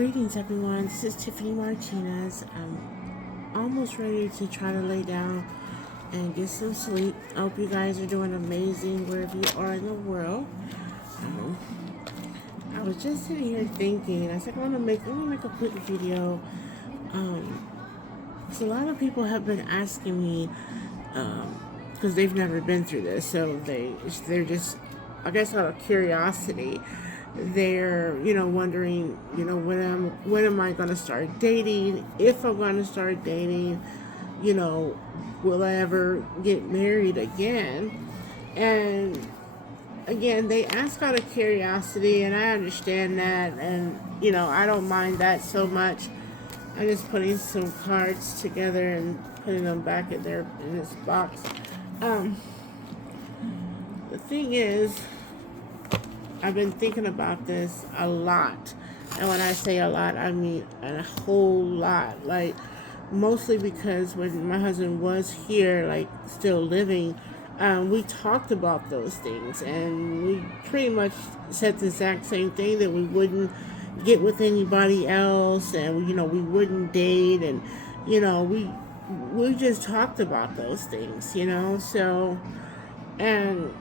Greetings, everyone. This is Tiffany Martinez. I'm almost ready to try to lay down and get some sleep. I hope you guys are doing amazing wherever you are in the world. Um, I was just sitting here thinking. I said I'm gonna make a quick video. So a lot of people have been asking me because they've never been through this, so they're just, I guess, out of curiosity, they're wondering, when am I going to start dating, if I'm going to start dating, you know will I ever get married again. And again, they ask out of curiosity, and I understand that, and I don't mind that so much. I'm just putting some cards together and putting them back in this box. The thing is, I've been thinking about this a lot. And when I say a lot, I mean a whole lot. Like, mostly because when my husband was here, like, still living, we talked about those things. And we pretty much said the exact same thing, that we wouldn't get with anybody else, and we wouldn't date, and we just talked about those things, so. And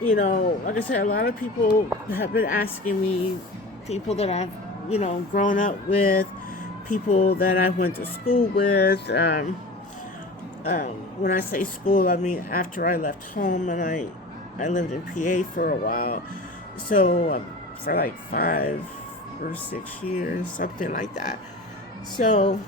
like I said, a lot of people have been asking me, people that I've grown up with, people that I went to school with. When I say school, I mean after I left home, and I lived in PA for a while, so for like 5 or 6 years, something like that. So,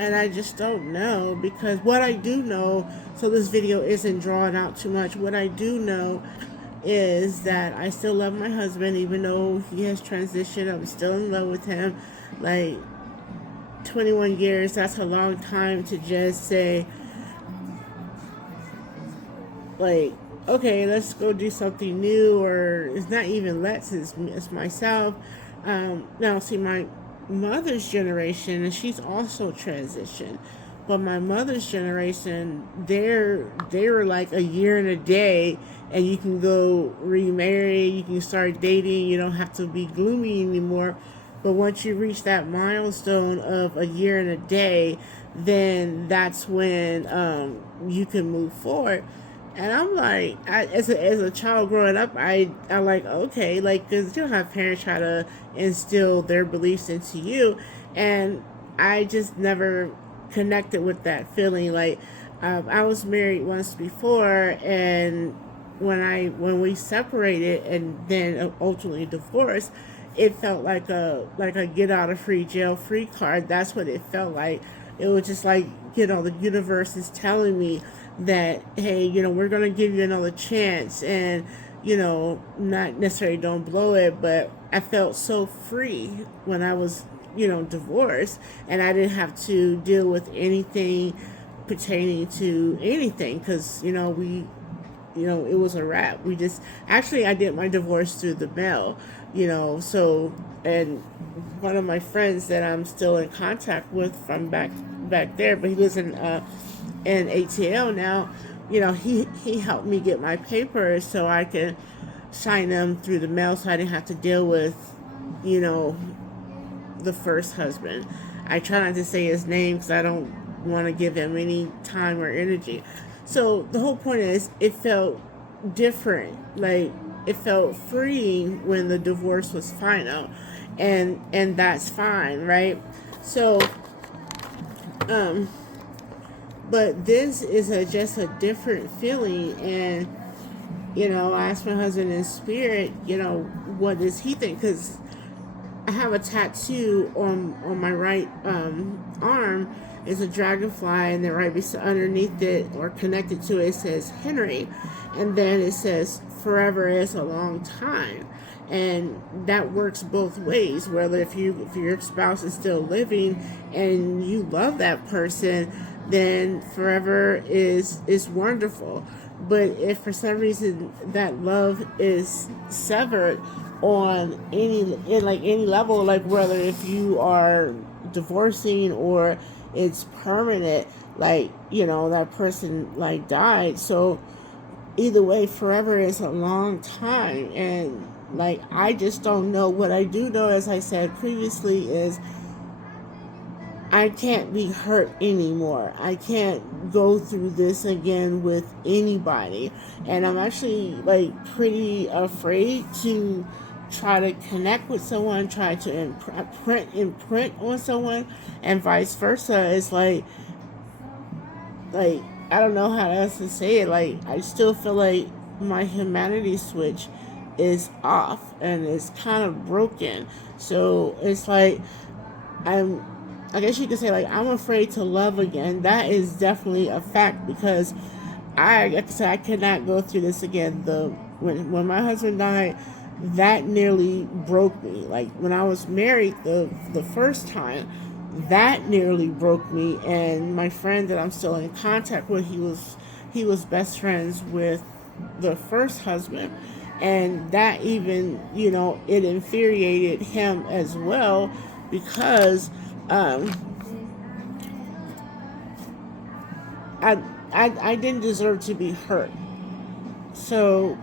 and I just don't know, because what I do know, so this video isn't drawn out too much, what I do know is that I still love my husband, even though he has transitioned. I'm still in love with him. Like, 21 years, that's a long time to just say, like, okay, let's go do something new. Or it's not even it's myself. Now, see, my mother's generation, and she's also transitioned, but my mother's generation, they were like a year and a day, and you can go remarry, you can start dating, you don't have to be gloomy anymore. But once you reach that milestone of a year and a day, then that's when you can move forward. And I'm like, as a child growing up, I'm like, okay, like, because you don't have parents try to instill their beliefs into you, and I just never connected with that feeling. Like, I was married once before, and when we separated and then ultimately divorced, it felt like a get out of jail free card. That's what it felt like. It was just like, the universe is telling me that, hey, we're going to give you another chance, and, not necessarily don't blow it, but I felt so free when I was, divorced, and I didn't have to deal with anything pertaining to anything, because, it was a wrap. We just, actually, I did my divorce through the mail, so, and one of my friends that I'm still in contact with from back there, but he lives in ATL now, he helped me get my papers so I could sign them through the mail, so I didn't have to deal with, the first husband. I try not to say his name because I don't want to give him any time or energy. So the whole point is, it felt different. Like, it felt freeing when the divorce was final, and that's fine, right? So, but this is just a different feeling, and I asked my husband in spirit, what does he think? Because I have a tattoo on my right arm. It's a dragonfly, and then underneath it, or connected to it, says Henry, and then it says forever is a long time. And that works both ways. Whether if your spouse is still living and you love that person, then forever is wonderful. But if for some reason that love is severed on any level, like whether if you are divorcing or it's permanent, like that person like died. So either way, forever is a long time. And like, I just don't know. What I do know, as I said previously, is I can't be hurt anymore. I can't go through this again with anybody. And I'm actually like pretty afraid to try to connect with someone, try to imprint on someone, and vice versa. It's like I don't know how else to say it. Like, I still feel like my humanity switch is off and it's kind of broken. So it's like I'm I guess you could say, like, I'm afraid to love again. That is definitely a fact, because like I said, I cannot go through this again. When my husband died, that nearly broke me. Like, when I was married the first time, that nearly broke me. And my friend that I'm still in contact with, he was best friends with the first husband, and that even, it infuriated him as well, because um, I, I didn't deserve to be hurt. So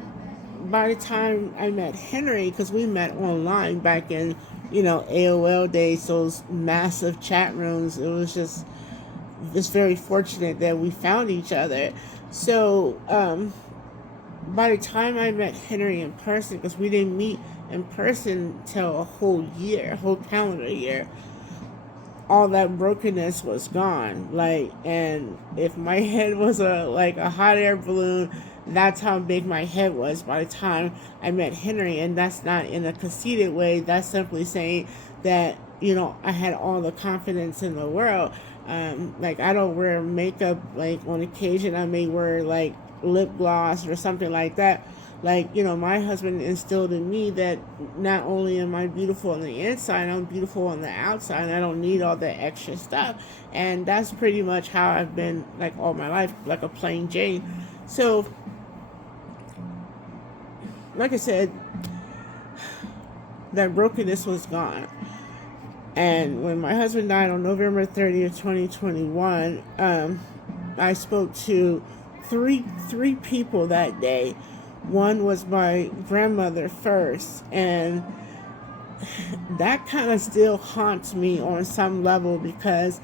by the time I met Henry, because we met online back in, AOL days, those massive chat rooms, it was just very fortunate that we found each other. So by the time I met Henry in person, because we didn't meet in person till a whole year, a whole calendar year, all that brokenness was gone. Like, and if my head was a hot air balloon, that's how big my head was by the time I met Henry. And that's not in a conceited way. That's simply saying that, I had all the confidence in the world. Like, I don't wear makeup. Like, on occasion I may wear like lip gloss or something like that. Like, my husband instilled in me that not only am I beautiful on the inside, I'm beautiful on the outside. I don't need all that extra stuff. And that's pretty much how I've been, like, all my life, like a plain Jane. So, like I said, that brokenness was gone. And when my husband died on November 30th, 2021, I spoke to three people that day. One was my grandmother first, and that kind of still haunts me on some level, because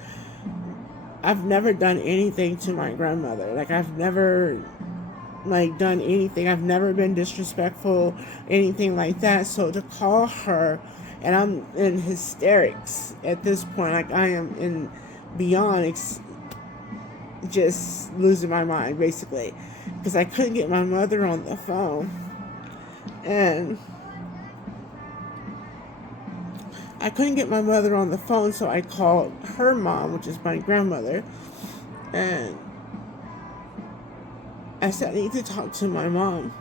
I've never done anything to my grandmother. Like, I've never done anything. I've never been disrespectful, anything like that. So to call her, and I'm in hysterics at this point. Like, I am in beyond just losing my mind, basically, because I couldn't get my mother on the phone. And I couldn't get my mother on the phone, so I called her mom, which is my grandmother, and I said, I need to talk to my mom.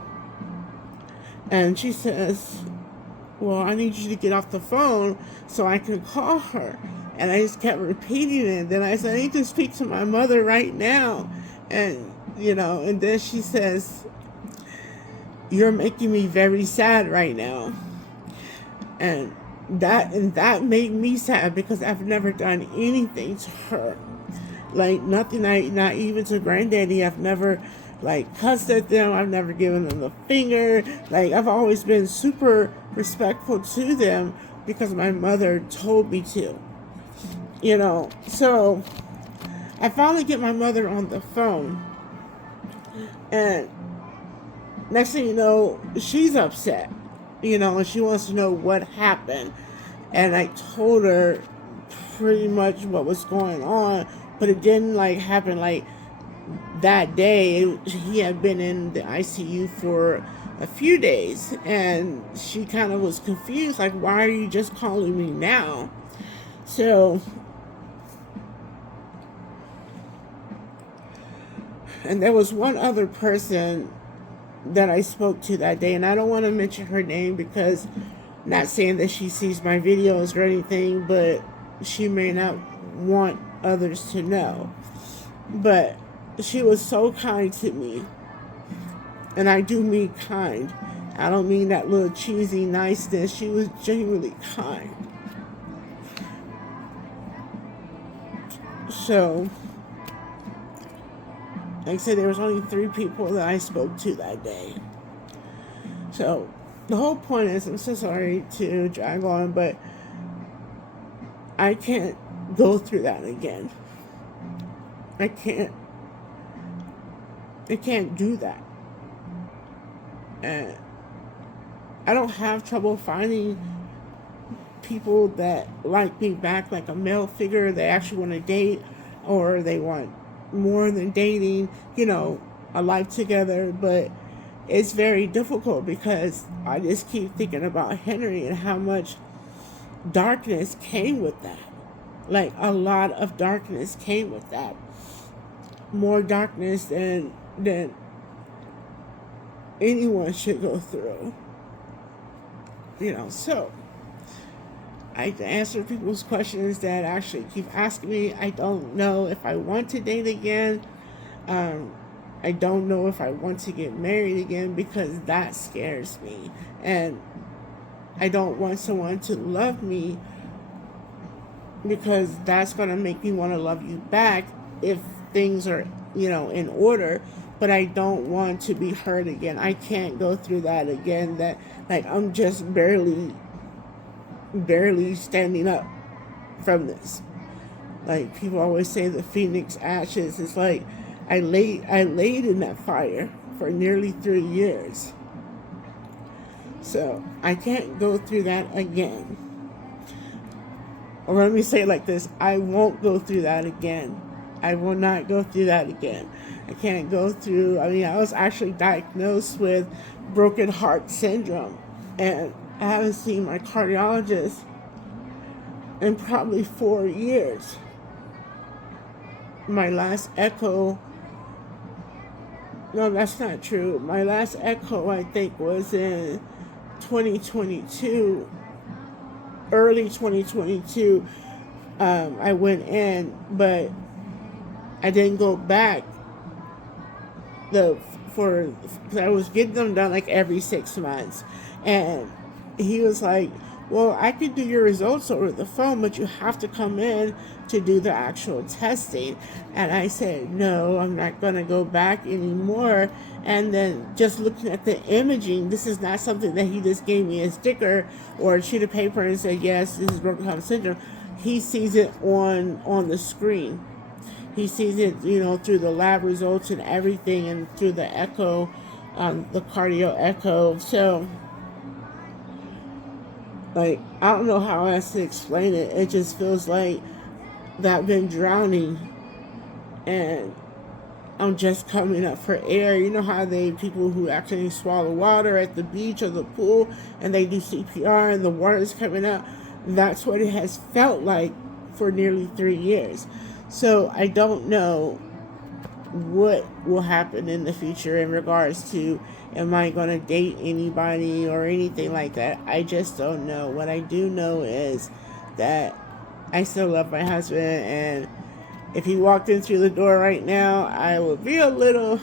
And she says, well, I need you to get off the phone so I can call her. And I just kept repeating it. Then I said, I need to speak to my mother right now. And, and then she says, you're making me very sad right now. And that made me sad, because I've never done anything to her. Like, nothing. Not even to granddaddy. I've never cussed at them. I've never given them the finger. Like, I've always been super respectful to them, because my mother told me to. So I finally get my mother on the phone, and next thing you know, she's upset, and she wants to know what happened. And I told her pretty much what was going on, but it didn't happen that day. He had been in the ICU for a few days, and she kind of was confused, like, why are you just calling me now? So, and there was one other person that I spoke to that day, and I don't want to mention her name, because not saying that she sees my videos or anything, but she may not want others to know. But she was so kind to me, and I do mean kind. I don't mean that little cheesy niceness. She was genuinely kind. So Like I said, there was only 3 people that I spoke to that day. So the whole point is, I'm so sorry to drag on, but I can't go through that again. I can't do that. And I don't have trouble finding people that like me back, like a male figure they actually want to date, or they want more than dating, a life together. But it's very difficult because I just keep thinking about Henry and how much darkness came with that. Like, a lot of darkness came with that. More darkness than anyone should go through. So I answer people's questions that actually keep asking me. I don't know if I want to date again. I don't know if I want to get married again, because that scares me. And I don't want someone to love me, because that's going to make me want to love you back if things are, in order. But I don't want to be hurt again. I can't go through that again. That, like, I'm just barely standing up from this. Like, people always say the phoenix ashes. It's like I laid in that fire for nearly 3 years. So I can't go through that again. Or let me say it like this: I won't go through that again. I will not go through that again. I can't go through. I was actually diagnosed with broken heart syndrome, and I haven't seen my cardiologist in probably 4 years. My last echo, no, that's not true. My last echo, I think, was in 2022, early 2022. I went in, but I didn't go back because I was getting them done like every 6 months. And he was like, well, I could do your results over the phone, but you have to come in to do the actual testing. And I said, no, I'm not going to go back anymore. And then just looking at the imaging, this is not something that he just gave me a sticker or a sheet of paper and said, yes, this is broken heart syndrome. He sees it on the screen. He sees it, through the lab results and everything, and through the echo, the cardio echo. So, like, I don't know how else to explain it. It just feels like that I've been drowning and I'm just coming up for air. You know how people who actually swallow water at the beach or the pool and they do CPR and the water is coming up? That's what it has felt like for nearly 3 years. So I don't know what will happen in the future in regards to, am I going to date anybody or anything like that? I just don't know. What I do know is that I still love my husband, and if he walked in through the door right now, I would be a little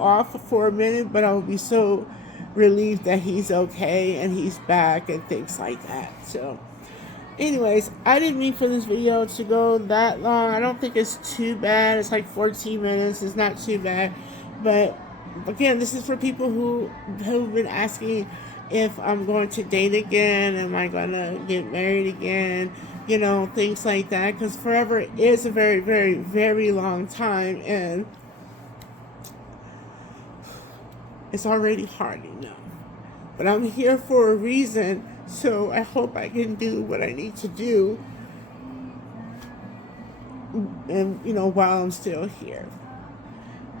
off for a minute, but I would be so relieved that he's okay and he's back and things like that. So anyways, I didn't mean for this video to go that long. I don't think it's too bad. It's like 14 minutes. It's not too bad. But again, this is for people who've been asking if I'm going to date again. Am I going to get married again? Things like that. Because forever is a very, very, very long time. And it's already hard enough. But I'm here for a reason. So I hope I can do what I need to do, and while I'm still here.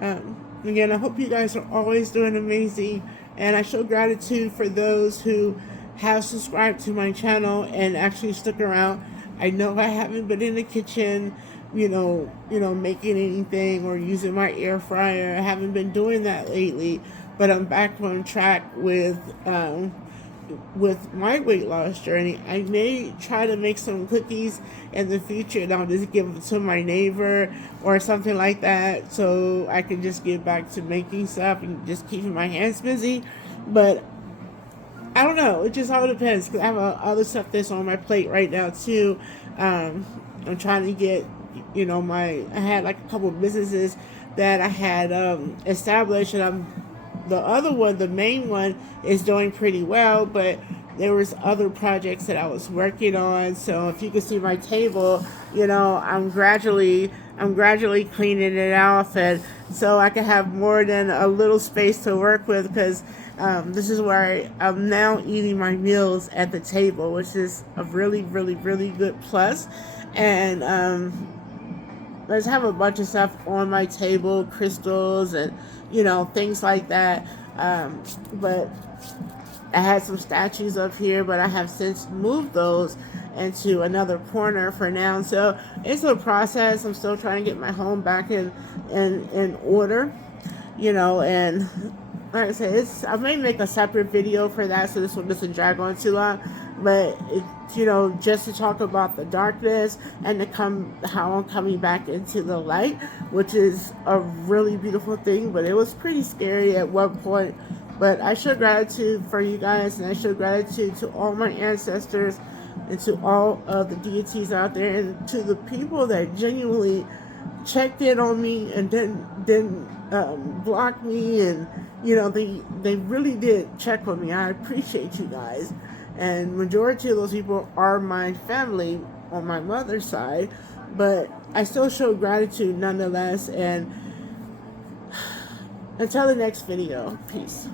Again, I hope you guys are always doing amazing, and I show gratitude for those who have subscribed to my channel and actually stuck around. I know I haven't been in the kitchen, making anything or using my air fryer. I haven't been doing that lately, but I'm back on track with my weight loss journey. I may try to make some cookies in the future, and I'll just give them to my neighbor or something like that, so I can just get back to making stuff and just keeping my hands busy. But I don't know. It just all depends, because I have other stuff that's on my plate right now too. I'm trying to get, I had like a couple of businesses that I had established, and the other one, the main one, is doing pretty well, but there was other projects that I was working on. So if you can see my table, I'm gradually cleaning it off, and so I can have more than a little space to work with, because this is where I'm now eating my meals at the table, which is a really, really, really good plus. And I just have a bunch of stuff on my table, crystals and things like that. But I had some statues up here, but I have since moved those into another corner for now. So it's a process. I'm still trying to get my home back in order, and like I said, I may make a separate video for that, so this one doesn't drag on too long. But just to talk about the darkness and how I'm coming back into the light, which is a really beautiful thing. But it was pretty scary at one point. But I show gratitude for you guys, and I show gratitude to all my ancestors and to all of the deities out there, and to the people that genuinely checked in on me and didn't block me, and they really did check on me. I appreciate you guys, and majority of those people are my family on my mother's side, but I still show gratitude nonetheless. And until the next video, peace.